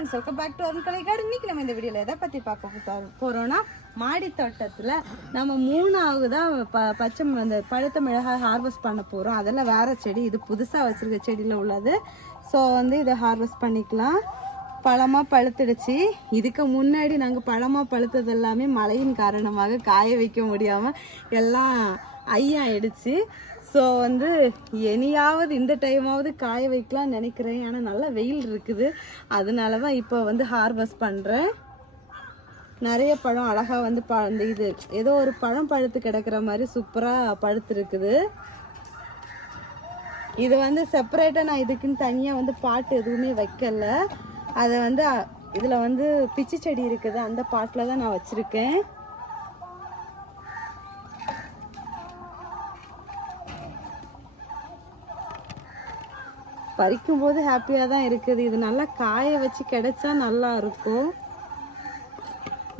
Friends, welcome back to Arun Kalai garden. இன்னைக்கு நம்ம இந்த வீடியோவில் எதை பற்றி பார்க்க போகிறோன்னா, மாடி தோட்டத்தில் நம்ம 3ஆவதாக பச்சை அந்த பழுத்த மிளகாய் ஹார்வெஸ்ட் பண்ண போகிறோம். அதெல்லாம் வேறு செடி, இது புதுசாக வச்சுருக்க செடியில் உள்ளது. ஸோ இதை ஹார்வெஸ்ட் பண்ணிக்கலாம். பழமாக பழுத்துடுச்சு. இதுக்கு முன்னாடி நாங்கள் பழமாக பழுத்தது எல்லாமே மழையின் காரணமாக காய வைக்க முடியாமல் எல்லாம் ஐயாயிடுச்சு. ஸோ இனியாவது இந்த டைமாவது காய வைக்கலாம்னு நினைக்கிறேன். ஏன்னா நல்லா வெயில் இருக்குது, அதனால தான் இப்போ ஹார்வெஸ்ட் பண்ணுறேன். நிறைய பழம் அழகாக இந்த இது ஏதோ ஒரு பழம் பழுத்து கிடக்கிற மாதிரி சூப்பராக பழுத்துருக்குது. இது செப்பரேட்டாக நான் இதுக்குன்னு தனியாக பாட்டு எதுவுமே வைக்கல. அதை இதில் பிச்சி செடி இருக்குது, அந்த பாட்டில் தான் நான் வச்சுருக்கேன். பறிக்கும்போது ஹாப்பியாக தான் இருக்குது. இது நல்லா காய வச்சு கிடைச்சா நல்லா இருக்கும்.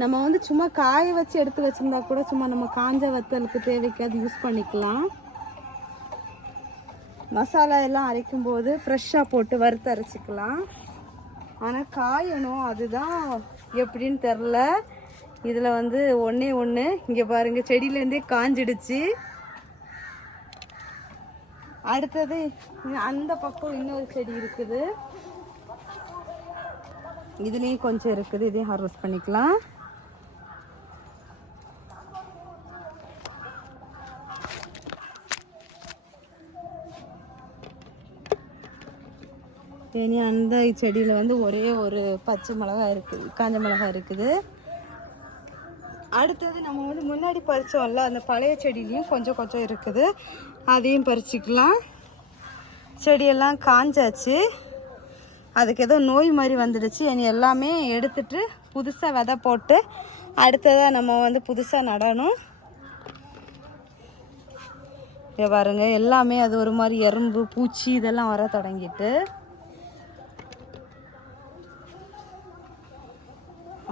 நம்ம சும்மா காய வச்சு எடுத்து வச்சுருந்தா கூட சும்மா நம்ம காஞ்ச வத்தலுக்கு தேவைக்கு அது யூஸ் பண்ணிக்கலாம். மசாலா எல்லாம் அரைக்கும் போது ஃப்ரெஷ்ஷாக போட்டு வறுத்து அரைச்சிக்கலாம். ஆனால் காயணும், அதுதான் எப்படின்னு தெரில. இதில் ஒன்றே ஒன்று இங்கே பாருங்கள், செடியிலேருந்தே காஞ்சிடுச்சு. அடுத்தது அந்த பக்கம் இன்னொரு செடி இருக்குது, இதுலேயும் கொஞ்சம் இருக்குது. இதையும் ஹார்வெஸ்ட் பண்ணிக்கலாம். இனி அந்த செடியில் ஒரே ஒரு பச்சை மிளகாய் இருக்குது, காஞ்ச மிளகாய் இருக்குது. அடுத்தது நம்ம முன்னாடி பறித்தோம்ல, அந்த பழைய செடியிலையும் கொஞ்சம் கொஞ்சம் இருக்குது, அதையும் பறிச்சிக்கலாம். செடியெல்லாம் காஞ்சாச்சு, அதுக்கு ஏதோ நோய் மாதிரி வந்துடுச்சு. இனி எல்லாமே எடுத்துட்டு புதுசாக விதை போட்டு அடுத்ததாக நம்ம புதுசாக நடணும். பாருங்க, எல்லாமே அது ஒரு மாதிரி எறும்பு பூச்சி இதெல்லாம் வர தொடங்கிட்டு.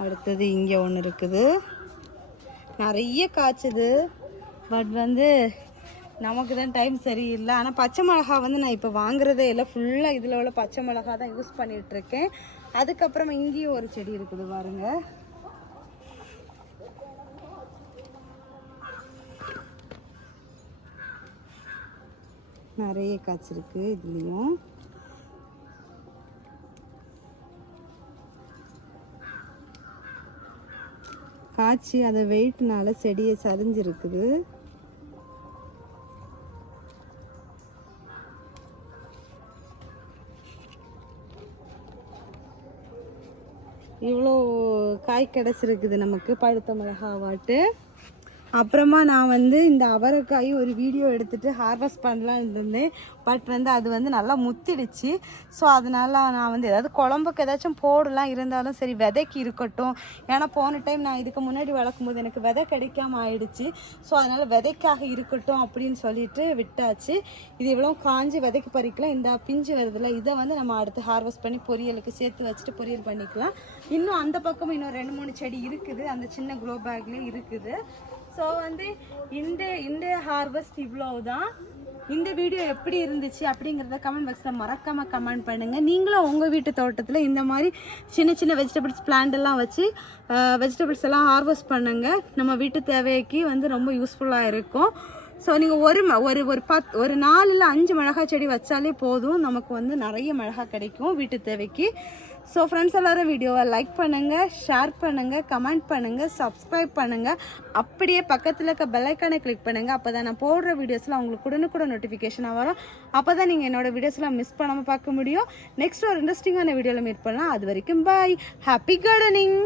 அடுத்தது இங்கே ஒன்று இருக்குது, நிறைய காய்ச்சுது. பட் நமக்கு தான் டைம் சரியில்லை. ஆனால் பச்சை மிளகா நான் இப்போ வாங்குறதே இல்லை, ஃபுல்லாக இதில் உள்ள பச்சை மிளகா தான் யூஸ் பண்ணிகிட்ருக்கேன். அதுக்கப்புறம் இங்கேயும் ஒரு செடி இருக்குது பாருங்க, நிறைய காய்ச்சிருக்கு. இதுலேயும் காய்ச்சி அதை வெயிட்னால செடியை சரிஞ்சிருக்குது. இவ்வளோ காய் கிடச்சிருக்குது நமக்கு பழுத்த மிளகாவாட்டு. அப்புறமா நான் இந்த அவரைக்காய் ஒரு வீடியோ எடுத்துகிட்டு ஹார்வெஸ்ட் பண்ணலான்னு இருந்தேன். பட் அது நல்லா முத்திடுச்சு. ஸோ அதனால் நான் ஏதாவது குழம்புக்கு ஏதாச்சும் போடலாம், இருந்தாலும் சரி விதைக்கு இருக்கட்டும். ஏன்னா போன டைம் நான் இதுக்கு முன்னாடி வளர்க்கும்போது எனக்கு விதை கிடைக்காம ஆயிடுச்சு. ஸோ அதனால் விதைக்காக இருக்கட்டும் அப்படின்னு சொல்லிட்டு விட்டாச்சு. இது இவ்வளோ காஞ்சி விதைக்கு பறிக்கலாம். இந்த பிஞ்சு வருதுல்ல, இதை நம்ம அடுத்து ஹார்வெஸ்ட் பண்ணி பொரியலுக்கு சேர்த்து வச்சுட்டு பொரியல் பண்ணிக்கலாம். இன்னும் அந்த பக்கம் இன்னும் 2-3 செடி இருக்குது, அந்த சின்ன க்ளோ பேக்லேயே இருக்குது. ஸோ இந்த ஹார்வெஸ்ட் இவ்வளோதான். இந்த வீடியோ எப்படி இருந்துச்சு அப்படிங்கிறத கமெண்ட் பாக்ஸில் மறக்காமல் கமெண்ட் பண்ணுங்கள். நீங்களும் உங்கள் வீட்டு தோட்டத்தில் இந்த மாதிரி சின்ன சின்ன வெஜிடபிள்ஸ் பிளான்ட் எல்லாம் வச்சு வெஜிடபிள்ஸ் எல்லாம் ஹார்வெஸ்ட் பண்ணுங்கள். நம்ம வீட்டு தேவைக்கு ரொம்ப யூஸ்ஃபுல்லாக இருக்கும். ஸோ நீங்கள் ஒரு 4 இல்லை 5 மிளகாய் செடி வச்சாலே போதும், நமக்கு நிறைய மிளகாய் கிடைக்கும் வீட்டு தேவைக்கு. ஸோ ஃப்ரெண்ட்ஸ் எல்லோரும் வீடியோவை லைக் பண்ணுங்கள், ஷேர் பண்ணுங்கள், கமெண்ட் பண்ணுங்கள், சப்ஸ்கிரைப் பண்ணுங்கள். அப்படியே பக்கத்தில் இருக்க பெல் ஐக்கானை கிளிக் பண்ணுங்கள். அப்போ தான் நான் போடுற வீடியோஸ்லாம் உங்களுக்கு உடனுக்குடன் நோட்டிஃபிகேஷனாக வரும். அப்போ தான் நீங்கள் என்னோடய வீடியோஸ்லாம் மிஸ் பண்ணாமல் பார்க்க முடியும். நெக்ஸ்ட் ஒரு இன்ட்ரெஸ்டிங்கான வீடியோவில் மீட் பண்ணலாம். அது வரைக்கும் பாய், ஹாப்பி கார்டனிங்.